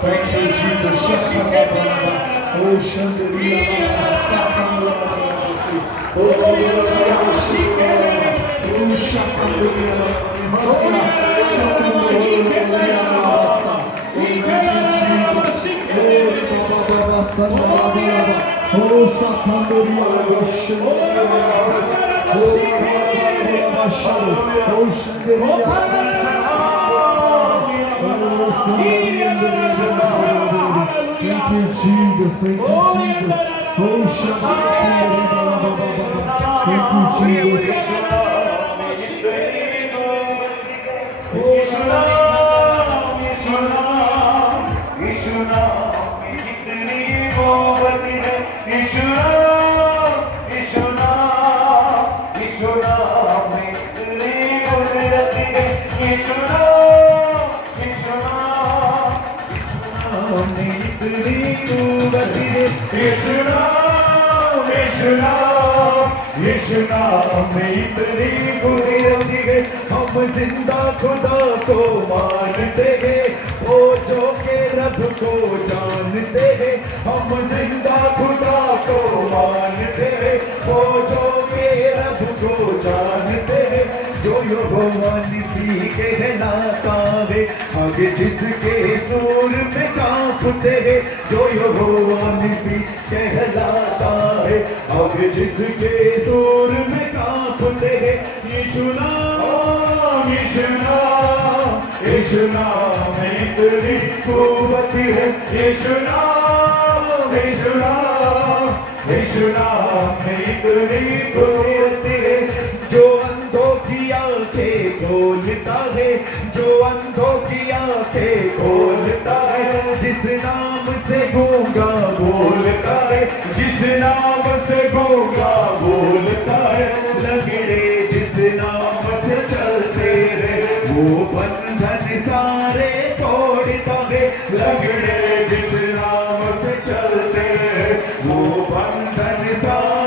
Thank you, Jesus. Oh, Shandelia, Thank you, Jesus. Thank you, Jesus. Oh, thank you, Jesus. हम जिंदा खुदा को मानते हैं, वो जो के रब को जानते हैं। हम जिंदा खुदा को मानते हैं, वो जो के रब को जानते हैं। जो यहोवा निसी कहलाता है, आगे जिसके सूर में कांपते हैं। जो यहोवा निसी कहलाता है, आगे जिसके सूर में कांपते हैं। यीशु नाम, यीशु नाम, यीशु नाम में इतनी कुव्वत है। यीशु नाम, यीशु नाम, यीशु नाम में इतनी कुव्वत है। जो अंधों की आंखें खोलता है, जो अंधों की आंखें खोलता है। जिस नाम से गूंगा बोलता है, जिस नाम से गूंगा बोलता है। लंगड़े जिस नाम से चलते रहे, वो बंधन सारे तोड़ता है। लंगड़े जिस नाम से चलते रहे, वो बंधन सारे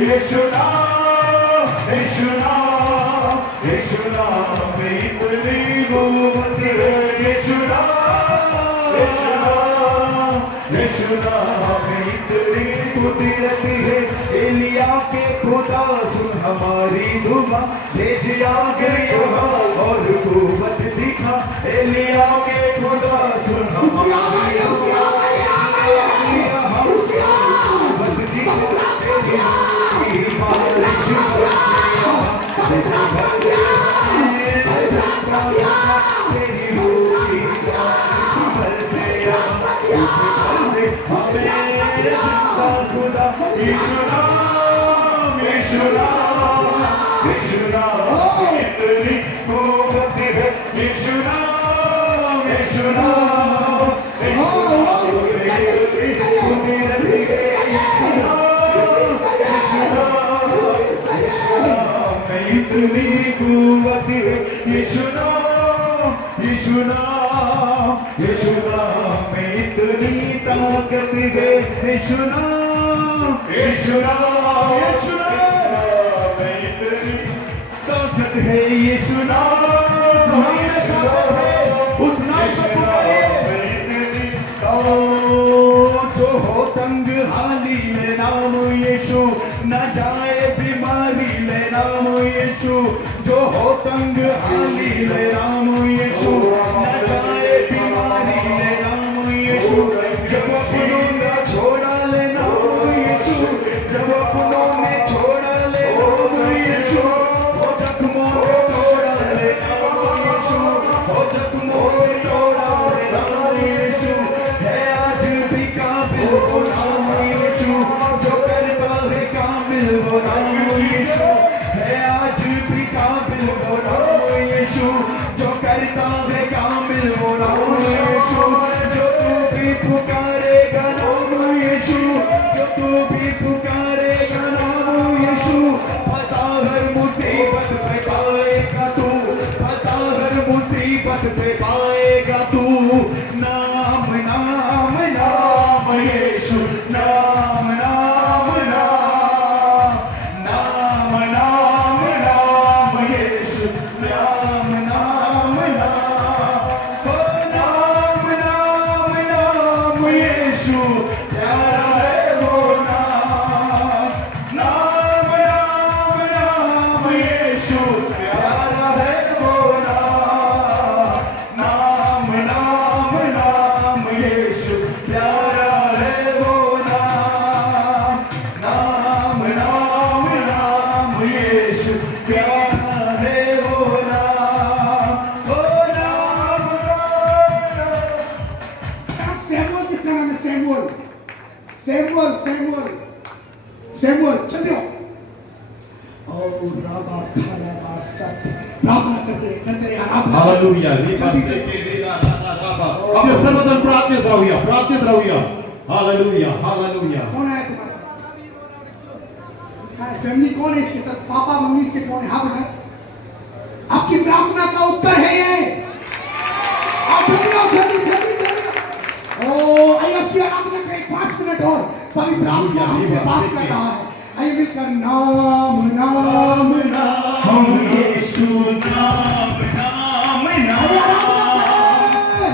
यीशु नाम, यीशु नाम, यीशु नाम में इतनी कुव्वत है। यीशु नाम, यीशु नाम, यीशु नाम में इतनी कुदरत है। एलिया के खुदा सुन हमारी दुआ, भेज आगे यहाँ और कुव्वत दिखा। एलिया के खुदा सुन हमारी दुआ, यीशु नाम, यीशु नाम, यीशु नाम इतनी कुव्वत है। यीशु नाम, यीशु नाम, यीशु नाम इतनी कुदरत है। यीशु नाम, यीशु नाम, यीशु नाम में इतनी कुव्वत है। यीशु नाम, यीशु नाम, यीशु नाम में इतनी ताकत है। यीशु नाम, यीशु नाम, यीशु नाम में इतनी ताकत है। यीशु नाम में ताकत है, उस नाम से पुकारिए। जो हो तंग हाली ले नाम यीशु, न जाए बीमारी ले नाम यीशु। जो हो तंग हाली ले नाम यीशु, न जाए बीमारी ले नाम यीशु। जब अपनों ने छोड़ा ले नाम यीशु, जब अपनों ने छोड़ा ले नाम यीशु। हो जख्मों को तोड़ा ले नाम यीशु, हो जख्मों को तोड़ा ले नाम यीशु। है आज भी काबिल वो नाम यीशु, जो करता है काबिल वो नाम यीशु। है आज भी काबिल वो नाम यीशु, जो करता है काबिल वो नाम यीशु। जो तू भी पुकारेगा नाम यीशु, जो तू भी पुकारेगा नाम यीशु। पता हर मुसीबत पे पाएगा तू, पता हर मुसीबत पे पाएगा तू। नाम नाम नाम यीशु, नाम नाम नाम, नाम नाम नाम यीशु, नाम नाम नाम, ओ नाम नाम नाम यीशु। प्यारा है वो नाम, नाम नाम नाम यीशु। प्यारा है वो नाम, नाम नाम नाम यीशु। प्यारा है वो नाम, नाम नाम नाम यीशु। प्यारा है वो नाम, ओ नाम नाम। सैमुअल किसका नाम है? सैमुअल, सैमुअल, सैमुअल, सैमुअल, चल जाओ। ओ राबा खाला बासत, प्रार्थना करते रहे आराधना। हालेलुया। जल्दी से। आपले सर्वजण प्रार्थनेत राहूया, प्रार्थनेत राहूया। Hallelujah, hallelujah. कौन आया तुम्हारे साथ? फैमिली कौन है इसके साथ? पापा मम्मी इसके कौन है? हाँ बेटा, आपकी प्रार्थना का उत्तर है ये। आओ जल्दी, आओ जल्दी, जल्दी, जल्दी। ओ आइए, आपकी आराधना का 5 मिनट और। पवित्र आत्मा हमसे बात कर रहा है। आइए मिलकर नाम नाम नाम हम यीशु नाम नाम नाम,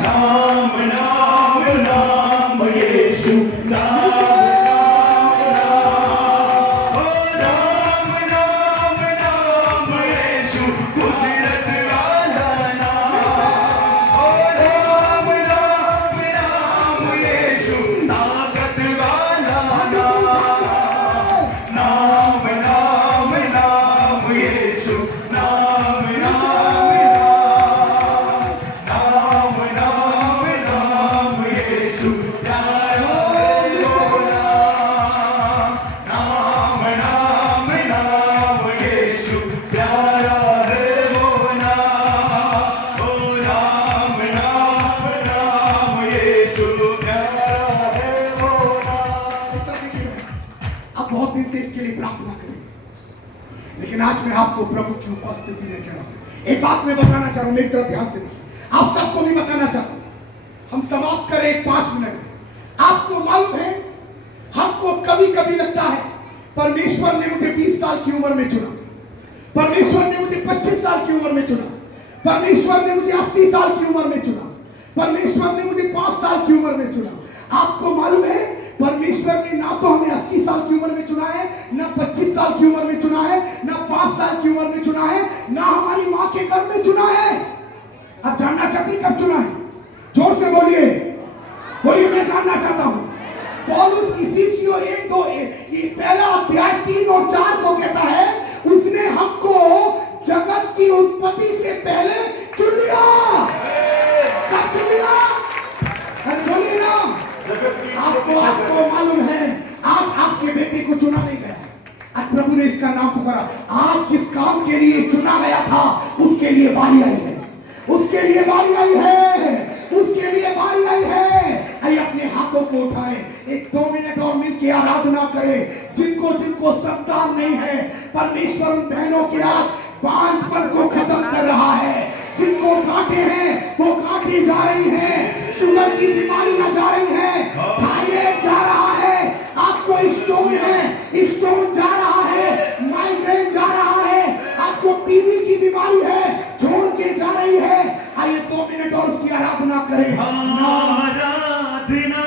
नाम नाम नाम यीशु। नाम नाम नाम, ओ नाम नाम नाम यीशु। कुदरत वाला नाम, ओ नाम नाम नाम यीशु। ताकत वाला नाम, नाम नाम नाम यीशु। नाम नाम नाम, नाम नाम नाम यीशु। प्यारा है वो नाम, नाम नाम नाम यीशु। प्यारा है वो नाम, ओ नाम नाम नाम यीशु। प्यारा है वो नाम। आप बहुत दिन से इसके लिए प्रार्थना करें, लेकिन आज मैं आपको प्रभु की उपस्थिति में कह रहा हूं। एक बात मैं बताना चाह रहा हूं, मेरी तरफ ध्यान से देखिए। आप सबको भी बताना चाहता हूं। हम समाप्त करें 5 मिनट में। आपको मालूम है, हमको कभी कभी लगता है परमेश्वर ने मुझे 20 साल की उम्र में चुना, परमेश्वर ने मुझे 25 साल की उम्र में चुना, परमेश्वर ने मुझे 80 साल की उम्र में चुना, परमेश्वर ने मुझे 5 साल की उम्र में चुना। आपको मालूम है परमेश्वर ने ना तो हमें 80 साल की उम्र में चुना है, ना 25 साल की उम्र में चुना है, ना 5 साल की उम्र में चुना है, ना हमारी माँ के घर में चुना है। आप जानना चाहते कब चुना है? जोर से बोलिए, बोलिए मैं जानना चाहता हूं। पौलुस इफिसियों 1-2 पहला अध्याय 3 और 4 को कहता है उसने हमको जगत की उत्पत्ति से पहले चुन लिया। कब चुन लिया? बोलिए ना। आपको मालूम है आज आपके बेटे को चुना नहीं गया, आज प्रभु ने इसका नाम पुकारा। आज जिस काम के लिए चुना गया था उसके लिए बारी आई है, उसके लिए बारी आई है, उसके लिए बारी आई है। आइए अपने हाथों को उठाएं, एक 2 मिनट और मिलकर आराधना करें। जिनको जिनको संतान नहीं है परमेश्वर उन बहनों के आज बांझपन को खत्म कर रहा है। जिनको कांटे हैं वो काटी जा रही हैं, शुगर की बीमारियां जा रही हैं, थायराइड जा रहा है, आपको स्टोन है स्टोन जा रहा है, माइग्रेन जा रहा है, आपको टीबी की बीमारी है छोड़ के जा रही है। आइए 2 मिनट और उसकी आराधना करें। आराधना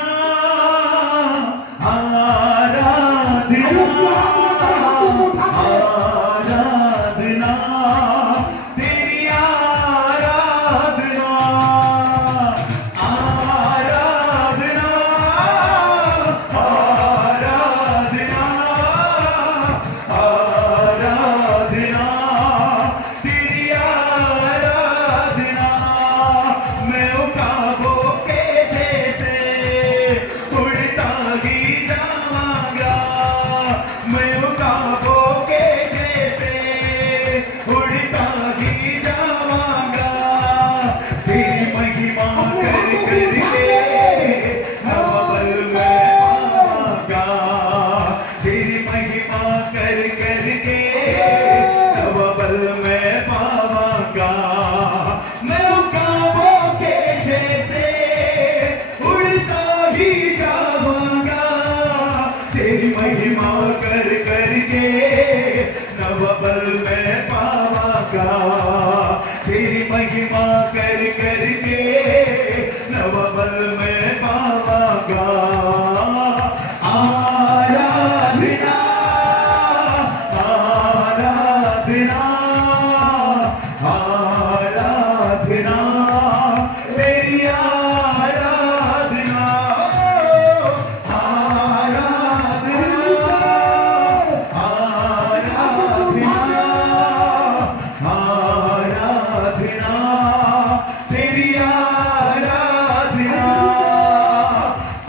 तेरी आराधना, आराधना, आराधना, आराधना तेरी आराधना। मैं उकाबों के जैसे उड़ता ही जाऊंगा, मैं उकाबों के जैसे उड़ता ही जाऊंगा। तेरी महिमा कर करके नवबल में आऊंगा, तेरी महिमा कर करके नवबल में पाऊंगा। मैं उकाबों के जैसे उड़ता ही जाऊंगा, तेरी महिमा कर करके नवबल में पाऊंगा, तेरी महिमा कर करके नवबल में पाऊंगा। आराधना, आराधना, आराधना तेरी आराधना, आराधना, आराधना, आराधना तेरी आराधना,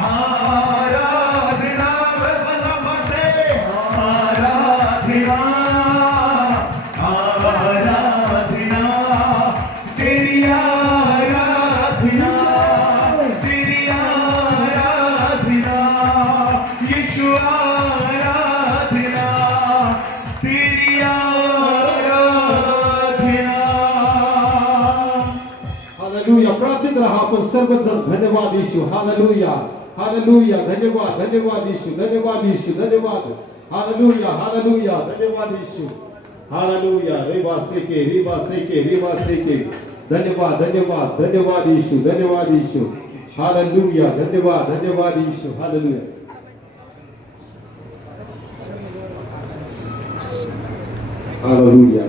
आराधना आराधना, आराधना तेरी आराधना, तेरी आराधना यीशु आराधना, तेरी आराधना। हालेलुया। प्रार्थित रहा आपण सर्वजण। धन्यवाद यीशु। Hallelujah, hallelujah. धन्यवाद, धन्यवाद यीशु, धन्यवाद यीशु, धन्यवाद। हालेलुया, हालेलुया, धन्यवाद यीशु। हालेलुया। रेबा सेके, रेबा सेके, रेबा सेके। धन्यवाद, धन्यवाद, धन्यवाद यीशु, धन्यवाद यीशु। हालेलुया, धन्यवाद, धन्यवाद यीशु। हालेलुया। हालेलुया।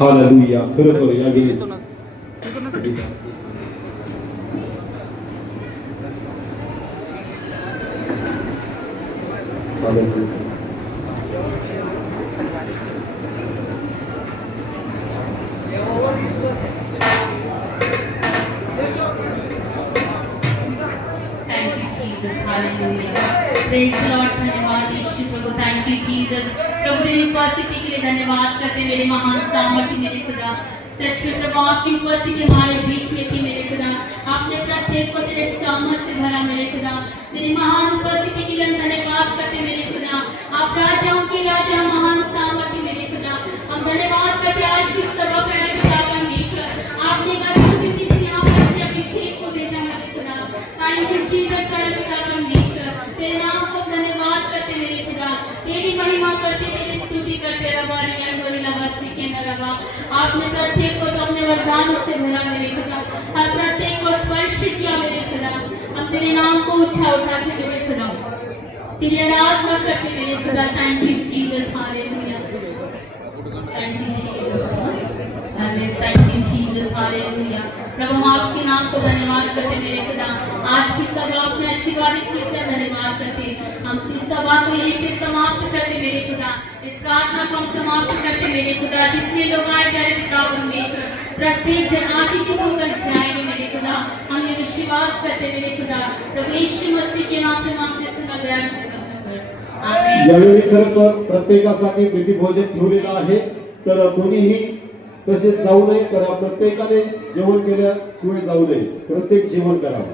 हालेलुया। खरोखर यावेळेस hallelujah. Thank you, Jesus. Hallelujah. Praise the Lord. धन्यवाद यीशु प्रभु। Thank you, Jesus. प्रभु तेरी उपस्थिति के लिए धन्यवाद करते हैं मेरे महान सामर्थ्य मेरे खुदा। सच में प्रभु आपकी उपस्थिति हमारे बीच में थी मेरे खुदा। आपने प्रत्येक को तेरे सामर्थ्य से भरा मेरे खुदा। तेरी महान उपस्थिति के लिए धन्यवाद करते मेरे खुदा। आप राजाओं के राजा महान सामर्थ्य मेरे खुदा। हम धन्यवाद आपने प्रत्येक को तो अपने वरदानों से भरा मेरे खुदा, हर प्रत्येक को स्पर्श किया मेरे खुदा। हम तेरे नाम को ऊंचा उठाते मेरे खुदा, तेरी आराधना करते मेरे खुदा। Thank you Jesus, hallelujah. Thank you Jesus, thank you Jesus, hallelujah. प्रभु हम आपके नाम को धन्यवाद करते मेरे खुदा। आज की सभा अपने आशीर्वादित किसका धन्यवाद करते। हम इस सभा को यहीं पे समाप्त करते मेरे खुदा। इस प्रार्थना को हम समाप्त करते मेरे खुदा। जितने लोग आए प्यारे पिता परमेश्वर, प्रत्येक जन आशीषित होकर जाएंगे मेरे खुदा। हम ये विश्वास करते मेरे खुदा। प्रभु यीशु मसीह के नाम से मांगते सुना गया आमीन। यावेळी खरं तर प्रत्येकासाठी प्रीतिभोजन ठेवलेलं आहे, तर कोणीही तसेच जाऊ नये, तर प्रत्येकाने जेवण केल्याशिवाय जाऊ नये, प्रत्येक जेवण करावं।